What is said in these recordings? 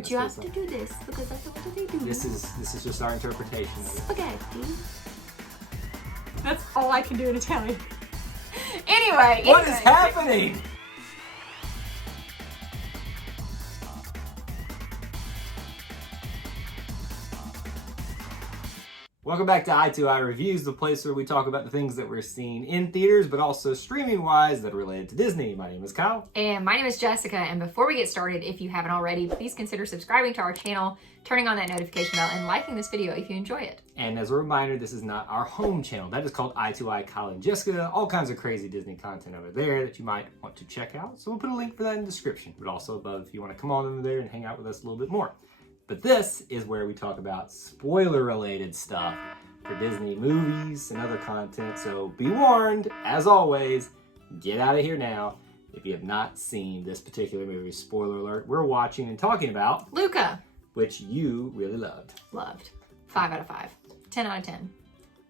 But you have to do this because that's what they do. This is just our interpretation of it. Spaghetti. That's all I can do in Italian. Anyway. What is happening? Welcome back to i2i Reviews, the place where we talk about the things that we're seeing in theaters, but also streaming-wise that are related to Disney. My name is Kyle. And my name is Jessica. And before we get started, if you haven't already, please consider subscribing to our channel, turning on that notification bell, and liking this video if you enjoy it. And as a reminder, this is not our home channel. That is called i2i Kyle and Jessica. All kinds of crazy Disney content over there that you might want to check out. So we'll put a link for that in the description, but also above if you want to come on over there and hang out with us a little bit more. But this is where we talk about spoiler-related stuff for Disney movies and other content. So be warned, as always, get out of here now if you have not seen this particular movie. Spoiler alert, we're watching and talking about Luca. Which you really loved. Loved. 5 out of 5. 10 out of 10.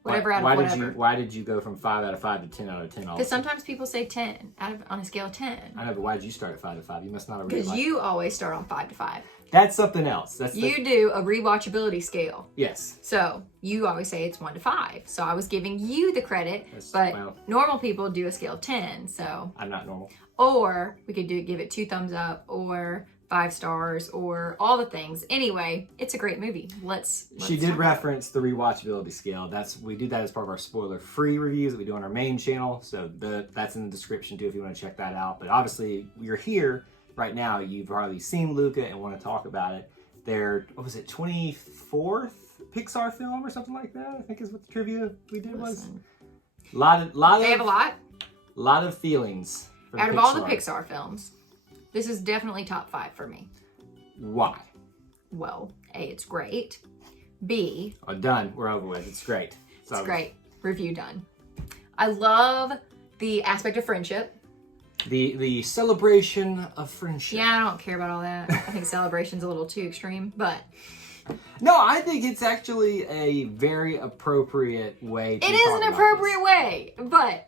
Whatever out of whatever. Why did you go from 5 out of 5 to 10 out of 10? Because sometimes people say 10 on a scale of 10. I know, but why did you start at 5 to 5? You must not have really Because you always start on 5 to 5. That's something else. You do a rewatchability scale. Yes. So you always say it's 1 to 5. So I was giving you the credit, but normal people do a scale of 10. So I'm not normal. Or we could give it 2 thumbs up, or 5 stars, or all the things. Anyway, it's a great movie. Let's She did reference the rewatchability scale. We do that as part of our spoiler-free reviews that we do on our main channel. So that's in the description too if you want to check that out. But obviously, you're here right now. You've probably seen Luca and want to talk about it. Their, what was it, 24th Pixar film or something like that, I think is what the trivia we did was. They have a lot of feelings from out of all the Pixar films. This is definitely top 5 for me. Why? Well, A, it's great. B, oh, done. We're over with. It's great. It's great. Review done. I love the aspect of friendship. The celebration of friendship. Yeah, I don't care about all that. I think celebration's a little too extreme, but no, I think it's actually a very appropriate way to It is an appropriate way, but,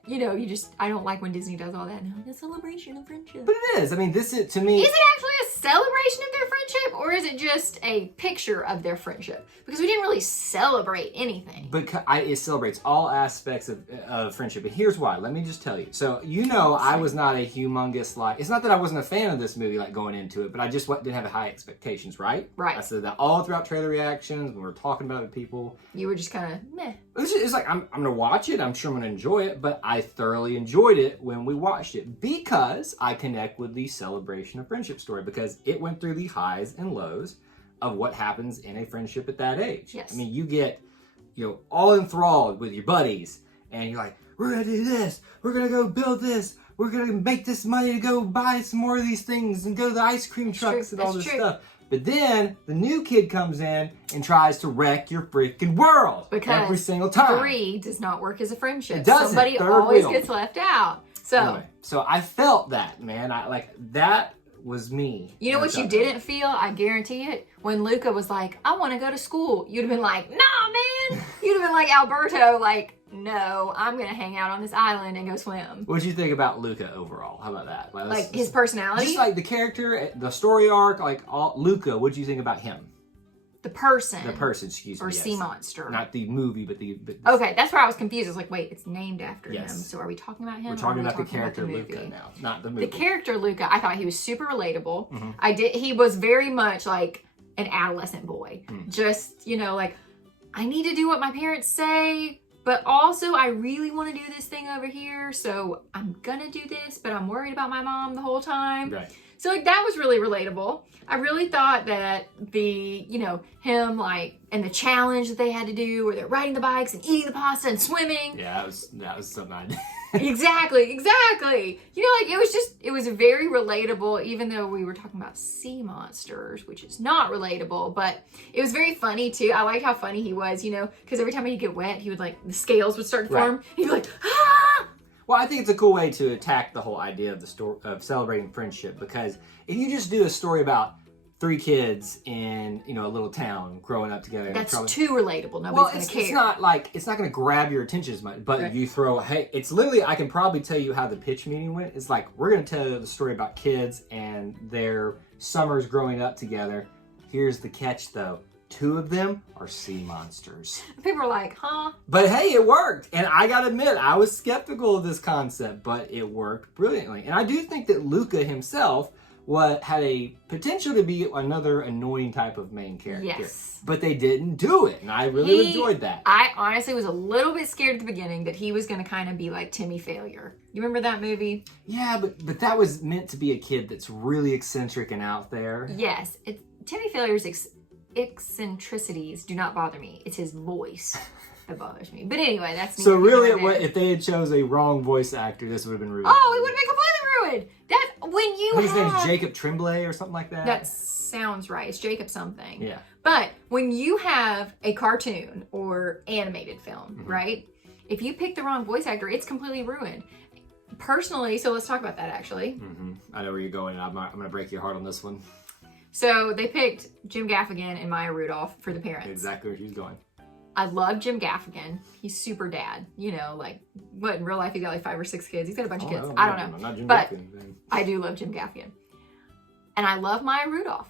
I don't like when Disney does all that. No, the celebration of friendship. But it is. I mean, this is, to me... Is it actually a celebration of their friendship, or is it just a picture of their friendship? Because we didn't really celebrate anything. Because it celebrates all aspects of friendship, and here's why. Let me just tell you. So, I was not a humongous, it's not that I wasn't a fan of this movie, going into it, but I just didn't have high expectations, right? Right. I said that all throughout trailer reactions, when we were talking about it with people. You were just kind of meh. It's like, I'm going to watch it. I'm sure I'm going to enjoy it, but I thoroughly enjoyed it when we watched it because I connect with the celebration of friendship story, because it went through the highs and lows of what happens in a friendship at that age. Yes. I mean, you get, all enthralled with your buddies, and you're like, we're going to do this. We're going to go build this. We're going to make this money to go buy some more of these things and go to the ice cream trucks and all this stuff. But then the new kid comes in and tries to wreck your freaking world every single time. 3 does not work as a friendship. It doesn't. Somebody always gets left out. So I felt that, man. That was me. You know what you didn't feel? I guarantee it. When Luca was like, I want to go to school. You'd have been like, nah, man. You'd have been like Alberto, no, I'm going to hang out on this island and go swim. What did you think about Luca overall? How about that? His personality? Just the character, the story arc, Luca, what did you think about him? The person. The person, excuse me. Or sea monster. Not the movie, but the... Okay, that's where I was confused. I was like, wait, it's named after him. So are we talking about him? We're talking about the character Luca now, not the movie. The character Luca, I thought he was super relatable. Mm-hmm. He was very much like an adolescent boy. Mm. Just, I need to do what my parents say, but also I really want to do this thing over here, so I'm gonna do this, but I'm worried about my mom the whole time. Right. So that was really relatable. I really thought that him and the challenge that they had to do where they're riding the bikes and eating the pasta and swimming. Yeah, that was something I did. Exactly. It was very relatable, even though we were talking about sea monsters, which is not relatable, but it was very funny too. I liked how funny he was, because every time he'd get wet, he would the scales would start to form. Right. He'd be like, ah! Well, I think it's a cool way to attack the whole idea of the story of celebrating friendship, because if you just do a story about 3 kids in a little town growing up together, that's too relatable. Nobody's gonna care. It's not gonna grab your attention as much. But you throw, it's literally, I can probably tell you how the pitch meeting went. It's we're gonna tell the story about kids and their summers growing up together. Here's the catch, though. 2 of them are sea monsters. People are like, huh? But hey, it worked. And I gotta admit, I was skeptical of this concept, but it worked brilliantly. And I do think that Luca himself had a potential to be another annoying type of main character. Yes. But they didn't do it, and I really enjoyed that. I honestly was a little bit scared at the beginning that he was going to kind of be like Timmy Failure. You remember that movie? Yeah, but that was meant to be a kid that's really eccentric and out there. Yes. Timmy Failure's eccentricities do not bother me. It's his voice that bothers me. But anyway, that's So really, if they had chose a wrong voice actor, this would have been ruined. Oh, it would have been completely ruined. When you his name is Jacob Tremblay or something like that? That sounds right. It's Jacob something. Yeah. But when you have a cartoon or animated film, right? If you pick the wrong voice actor, it's completely ruined. Personally, so let's talk about that actually. I know where you're going. I'm going to break your heart on this one. So they picked Jim Gaffigan and Maya Rudolph for the parents. Exactly where she's going. I love Jim Gaffigan. He's super dad. You know, like, what, in real life, he's got like 5 or 6 kids. He's got a bunch of kids. I don't know. Not Jim but Gaffigan. I do love Jim Gaffigan. And I love Maya Rudolph.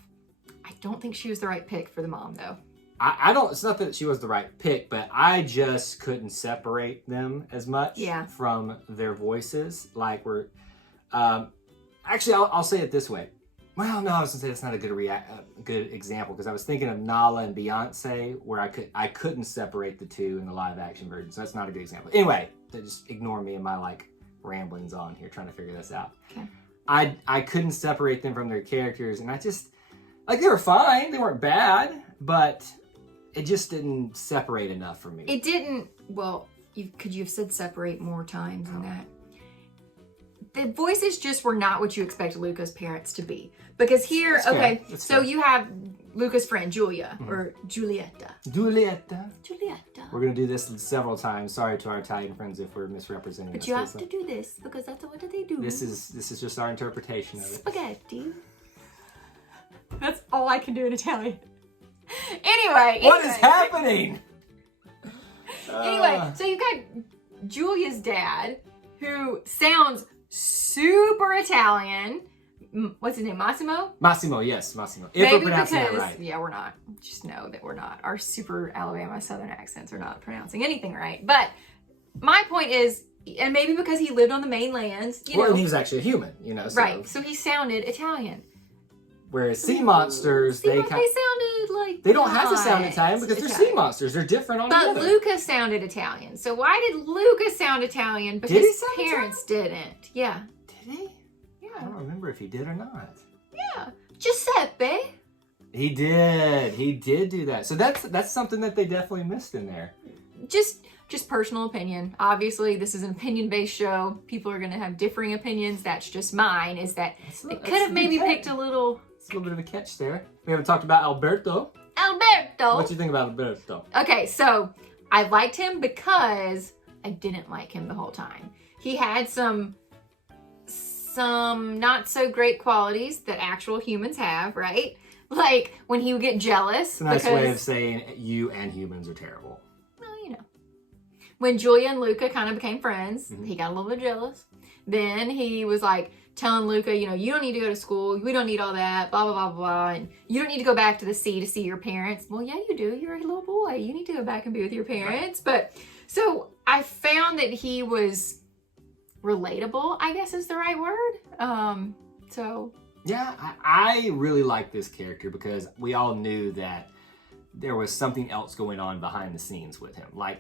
I don't think she was the right pick for the mom, though. I don't, it's not that she was the right pick, but I just couldn't separate them as much from their voices. Like, actually, I'll say it this way. Well, no, I was gonna say that's not a good example because I was thinking of Nala and Beyonce, where I couldn't separate the two in the live action version, so that's not a good example. Anyway, just ignore me and my ramblings on here trying to figure this out. Okay. I couldn't separate them from their characters, and I just they were fine, they weren't bad, but it just didn't separate enough for me. It didn't. Well, could you have said separate more times than that? The voices just were not what you expect Luca's parents to be. Because here, that's fair. You have Luca's friend, Julia, or Giulietta. Giulietta. We're going to do this several times. Sorry to our Italian friends if we're misrepresenting But you have to do this, because that's what they do. This is just our interpretation of it. Spaghetti. That's all I can do in Italian. Anyway. What is happening? Anyway, so you've got Julia's dad, who sounds super Italian. What's his name? Massimo? Massimo, yes, Massimo. If we're pronouncing that right. Yeah, we're not. Just know that we're not. Our super Alabama Southern accents are not pronouncing anything right. But my point is, and maybe because he lived on the mainland, and he was actually a human, So. Right, so he sounded Italian. Whereas sea monsters, they sounded like they don't have to sound Italian because they're sea monsters. They're different altogether. But Luca sounded Italian. So why did Luca sound Italian? Because his parents didn't. Yeah. Did he? Yeah. I don't remember if he did or not. Yeah. Giuseppe. He did. He did do that. So that's something that they definitely missed in there. Just personal opinion. Obviously, this is an opinion-based show. People are going to have differing opinions. That's just mine. Is that they could have maybe picked a little. It's a little bit of a catch there. We haven't talked about Alberto. What do you think about Alberto? Okay, so I liked him because I didn't like him the whole time. He had some not so great qualities that actual humans have, right? Like when he would get jealous. It's a nice way of saying you and humans are terrible. Well, When Julia and Luca kind of became friends, he got a little bit jealous. Then he was like, telling Luca, you don't need to go to school. We don't need all that, blah, blah, blah, blah. And you don't need to go back to the sea to see your parents. Well, yeah, you do. You're a little boy. You need to go back and be with your parents. Right. But so I found that he was relatable, I guess is the right word. Yeah, I really like this character because we all knew that there was something else going on behind the scenes with him. Like,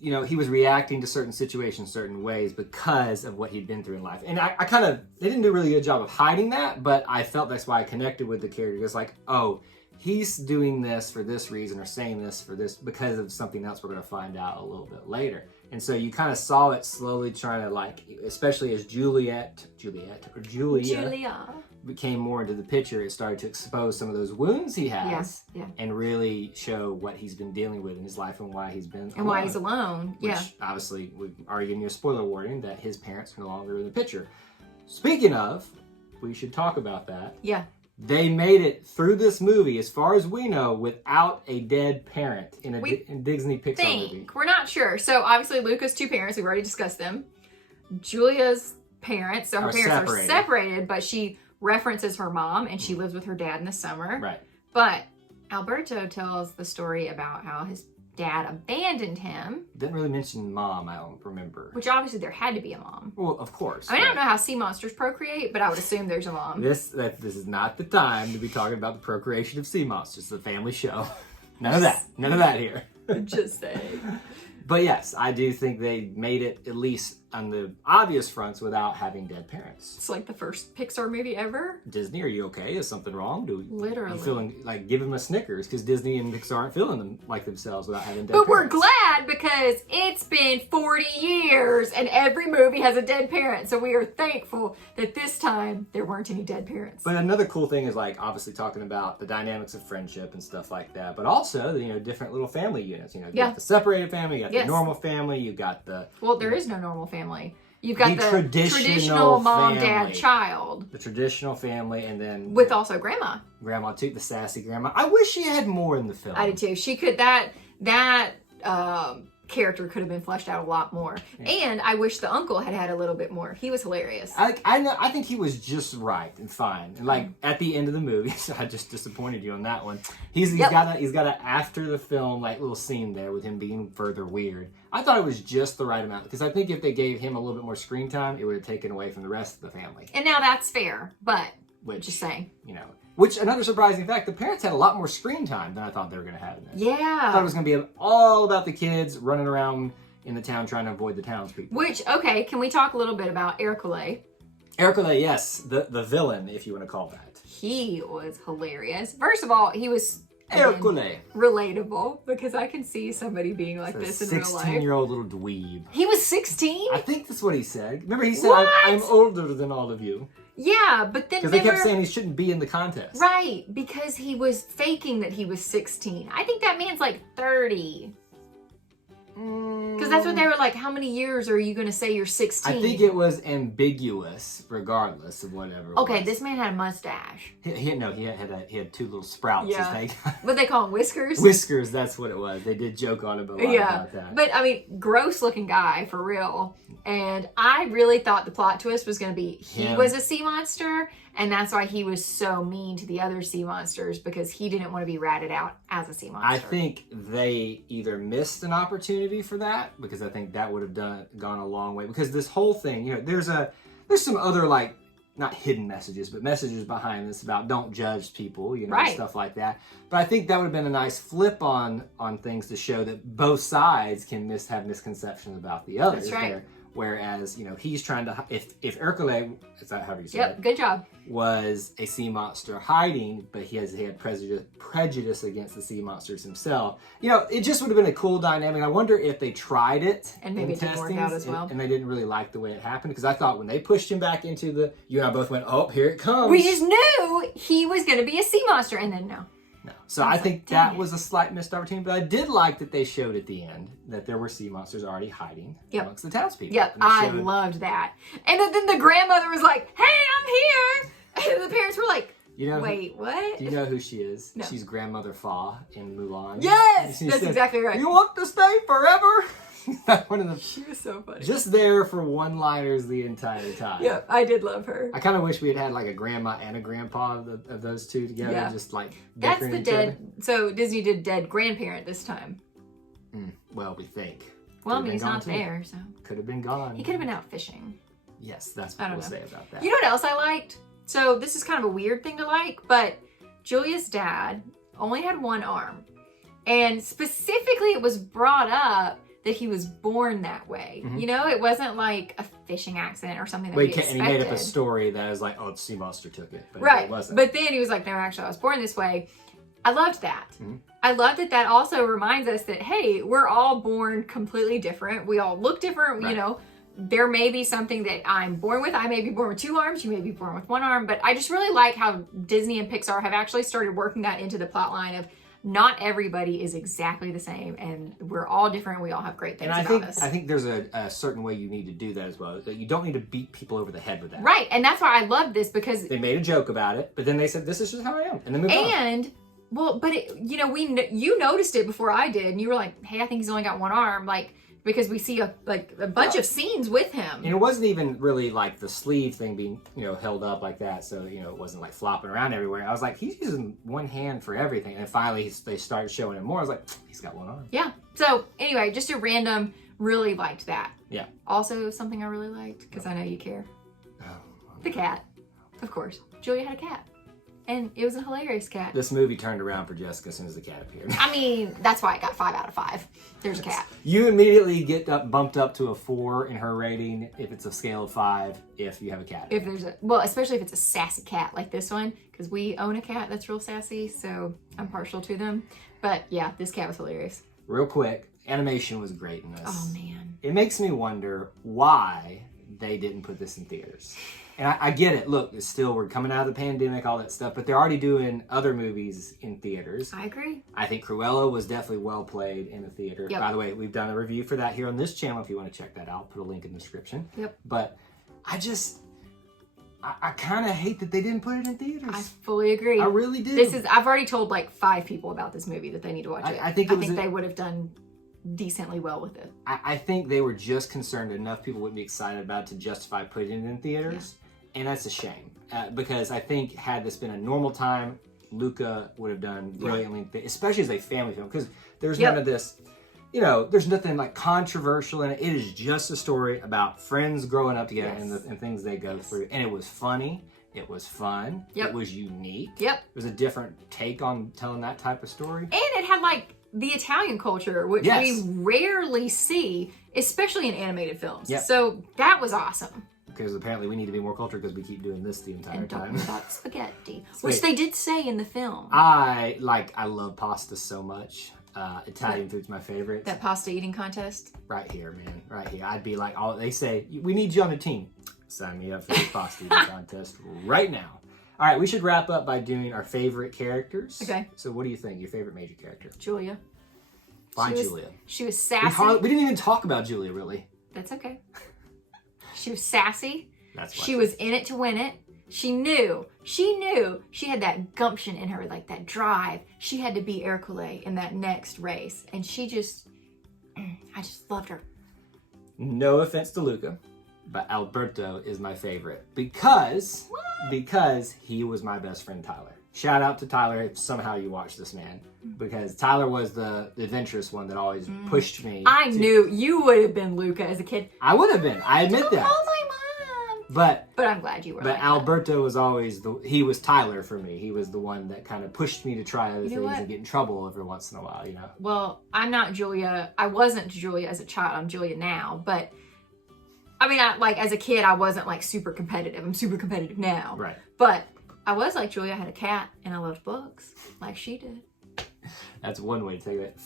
he was reacting to certain situations certain ways because of what he'd been through in life. And they didn't do a really good job of hiding that, but I felt that's why I connected with the character. It's like, oh, he's doing this for this reason or saying this for this because of something else we're going to find out a little bit later. And so you kind of saw it slowly trying to especially as Julia became more into the picture, it started to expose some of those wounds he has and really show what he's been dealing with in his life and why he's been alone. Why he's alone. Which obviously we are giving you a spoiler warning that his parents are no longer in the picture. Speaking of, we should talk about that. Yeah. They made it through this movie, as far as we know, without a dead parent in a Disney Pixar movie. We're not sure. So obviously Luca's 2 parents, we've already discussed them. Julia's parents, so her parents are separated, but she references her mom, and she lives with her dad in the summer. Right. But Alberto tells the story about how his dad abandoned him. Didn't really mention mom, I don't remember. Which obviously there had to be a mom. Well, of course. I mean, I don't know how sea monsters procreate, but I would assume there's a mom. This is not the time to be talking about the procreation of sea monsters. It's a family show. None of that. None of that here. Just saying. But yes, I do think they made it at least on the obvious fronts without having dead parents. It's like the first Pixar movie ever. Disney, are you okay? Is something wrong? Literally. You feeling like give them a Snickers because Disney and Pixar aren't feeling them like themselves without having dead But parents. we're glad because it's been 40 years and every movie has a dead parent. So we are thankful that this time there weren't any dead parents. But another cool thing is like obviously talking about the dynamics of friendship and stuff like that. But also, you know, different little family units. You know, you got the separated family, you got the normal family, you got the... Well, there is no normal family. You've got the traditional mom, family. dad, child. The traditional family, and then... With also grandma. Grandma too, the sassy grandma. I wish she had more in the film. I did too. She could... That character could have been fleshed out a lot more. Yeah. And I wish the uncle had had a little bit more. He was hilarious. I think he was just right and fine. And like at the end of the movie, so I just disappointed you on that one. He's got a after the film like little scene there with him being further weird. I thought it was just the right amount because I think if they gave him a little bit more screen time, it would have taken away from the rest of the family. And now that's fair, but just saying, you know. Which, another surprising fact, the parents had a lot more screen time than I thought they were going to have in this. Yeah. I thought it was going to be all about the kids running around in the town trying to avoid the townspeople. Which, okay, can we talk a little bit about Hercule? Hercule, yes. The villain, if you want to call that. He was hilarious. First of all, he was... Hercule. Relatable, because I can see somebody being like this in real life. 16-year-old little dweeb. He was 16? I think that's what he said. Remember he said, I'm older than all of you. Yeah, but then because they kept saying he shouldn't be in the contest. Right, because he was faking that he was 16. I think that man's like 30. Because that's what they were like, how many years are you going to say you're 16? I think it was ambiguous, regardless of whatever it was. This man had a mustache. He had two little sprouts. Yeah. What they call them, whiskers? Whiskers, that's what it was. They did joke on him a lot about that. But, I mean, gross looking guy, for real. And I really thought the plot twist was going to be he was a sea monster, and that's why he was so mean to the other sea monsters, because he didn't want to be ratted out as a sea monster. I think they either missed an opportunity for that, because I think that would have gone a long way. Because this whole thing, you know, there's some other, like, not hidden messages, but messages behind this about don't judge people, you know, stuff like that. But I think that would have been a nice flip on things to show that both sides can have misconceptions about the others. That's right. Whereas, you know, he's trying to, if Hercule, is that how you say it? Yep, good job. Was a sea monster hiding, but he had prejudice against the sea monsters himself. You know, it just would have been a cool dynamic. I wonder if they tried it and maybe it didn't work out as well. And they didn't really like the way it happened, because I thought when they pushed him back into you and I both went, oh, here it comes. We just knew he was going to be a sea monster, and then no. So I think that was a slight missed opportunity, but I did like that they showed at the end that there were sea monsters already hiding amongst the townspeople. Yep, I loved that. And then the grandmother was like, hey, I'm here. And the parents were like, wait, what? Do you know who she is? No. She's Grandmother Fa in Mulan. Yes, that's exactly right. You want to stay forever? She was so funny. Just there for one-liners the entire time. Yep, I did love her. I kind of wish we had like a grandma and a grandpa of those two together, just like that's the dead. So Disney did dead grandparent this time. Well, we think. Well, I mean, he's not there, so could have been gone. He could have been out fishing. Yes, that's what we'll say about that. You know what else I liked? So this is kind of a weird thing to like, but Julia's dad only had one arm, and specifically, it was brought up that he was born that way. You know, it wasn't like a fishing accident or something that we expected. And he made up a story that was like, oh, the sea monster took it. But it wasn't. But then he was like, no, actually, I was born this way. I loved that. I loved that also reminds us that, hey, we're all born completely different. We all look different. You know, there may be something that I'm born with. I may be born with two arms. You may be born with one arm. But I just really like how Disney and Pixar have actually started working that into the plot line of not everybody is exactly the same, and we're all different. We all have great things about us. I think there's a certain way you need to do that as well. You don't need to beat people over the head with that. Right, and that's why I love this, because they made a joke about it, but then they said, this is just how I am, and then moved on. Well, but you noticed it before I did, and you were like, hey, I think he's only got one arm. Like, because we see a bunch of scenes with him. And it wasn't even really like the sleeve thing being, held up like that. So, it wasn't like flopping around everywhere. I was like, he's using one hand for everything. And finally they started showing him more. I was like, he's got one arm. Yeah. So anyway, just a random, really liked that. Yeah. Also something I really liked, because I know you care. The cat, of course. Julia had a cat. And it was a hilarious cat. This movie turned around for Jessica as soon as the cat appeared. I mean, that's why it got 5 out of 5. There's a cat. You immediately get bumped up to a 4 in her rating if it's a scale of 5 if you have a cat. If there's especially if it's a sassy cat like this one, because we own a cat that's real sassy, so I'm partial to them. But yeah, this cat was hilarious. Real quick, animation was great in this. Oh man. It makes me wonder why they didn't put this in theaters. And I get it. Look, we're coming out of the pandemic, all that stuff, but they're already doing other movies in theaters. I agree. I think Cruella was definitely well played in the theater. Yep. By the way, we've done a review for that here on this channel if you want to check that out. Put a link in the description. Yep. But I kind of hate that they didn't put it in theaters. I fully agree. I really do. I've already told like 5 people about this movie that they need to watch it. I think they would have done decently well with it. I think they were just concerned enough people wouldn't be excited about it to justify putting it in theaters. Yeah. And that's a shame, because I think had this been a normal time, Luca would have done brilliantly, especially as a family film, because there's none of this, there's nothing like controversial in it. It is just a story about friends growing up together and things they go through. And it was funny. It was fun. It was unique. It was a different take on telling that type of story. And it had like the Italian culture, which we rarely see, especially in animated films. So that was awesome. Because apparently we need to be more cultured because we keep doing this the entire time. And about spaghetti, which they did say in the film. I love pasta so much. Italian food's my favorite. That pasta eating contest? Right here, man. Right here. I'd be like, they say, we need you on the team. Sign me up for the pasta eating contest right now. All right, we should wrap up by doing our favorite characters. Okay. So what do you think? Your favorite major character? Julia. Why Julia? She was sassy. We didn't even talk about Julia, really. That's okay. She was sassy. That's why she was in it to win it. She knew she had that gumption in her, like that drive. She had to be Hercule in that next race. And I just loved her. No offense to Luca, but Alberto is my favorite because he was my best friend Tyler. Shout out to Tyler if somehow you watch this, man. Because Tyler was the adventurous one that always pushed me. I knew you would have been Luca as a kid. I would have been. I admit that. Oh, my mom. But I'm glad you were. But Alberto was always he was Tyler for me. He was the one that kind of pushed me to try other things and get in trouble every once in a while, Well, I'm not Julia. I wasn't Julia as a child. I'm Julia now. But I mean, as a kid, I wasn't like super competitive. I'm super competitive now. Right. But I was like Julia. I had a cat and I loved books like she did. That's one way to take it.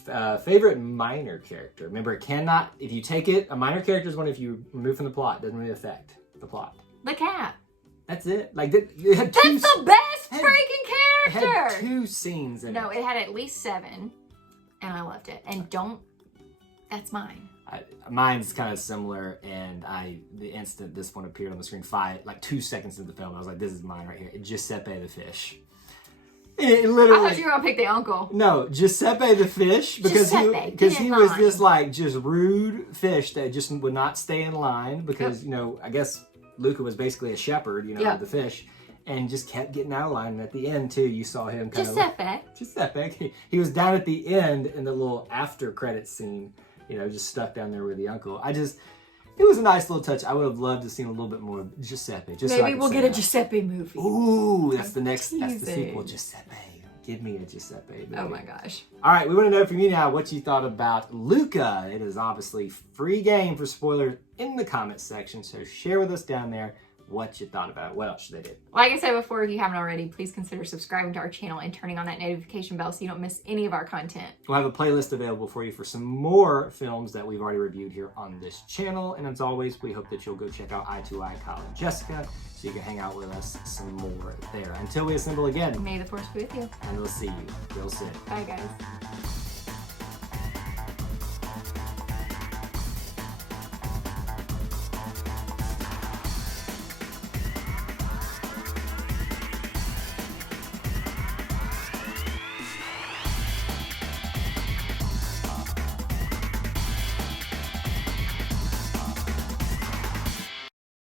Favorite minor character. Remember, if you take it, a minor character is one if you remove from the plot, doesn't really affect the plot. The cat. That's it. Like that's the best freaking character. It had 2 scenes in it. No, it had at least 7, and I loved it. And that's mine. Mine's kind of similar, and the instant this one appeared on the screen, 2 seconds into the film, I was like, this is mine right here. Giuseppe the fish. It literally. I thought you were gonna pick the uncle. No, Giuseppe the fish, because he was this just rude fish that just would not stay in line because I guess Luca was basically a shepherd, of the fish, and just kept getting out of line. And at the end too, you saw him kind of Giuseppe. He was down at the end in the little after credits scene, just stuck down there with the uncle. It was a nice little touch. I would have loved to have seen a little bit more of Giuseppe. Maybe we'll get a Giuseppe movie. Ooh, that's the sequel, Giuseppe. Give me a Giuseppe movie. Oh my gosh. All right, we want to know from you now what you thought about Luca. It is obviously free game for spoilers in the comments section, so share with us down there what you thought about it. What else should they do? Like I said before, if you haven't already, please consider subscribing to our channel and turning on that notification bell so you don't miss any of our content. We'll have a playlist available for you for some more films that we've already reviewed here on this channel. And as always, we hope that you'll go check out i2i Kyle and Jessica so you can hang out with us some more there. Until we assemble again. May the force be with you. And we'll see you real soon. Bye, guys.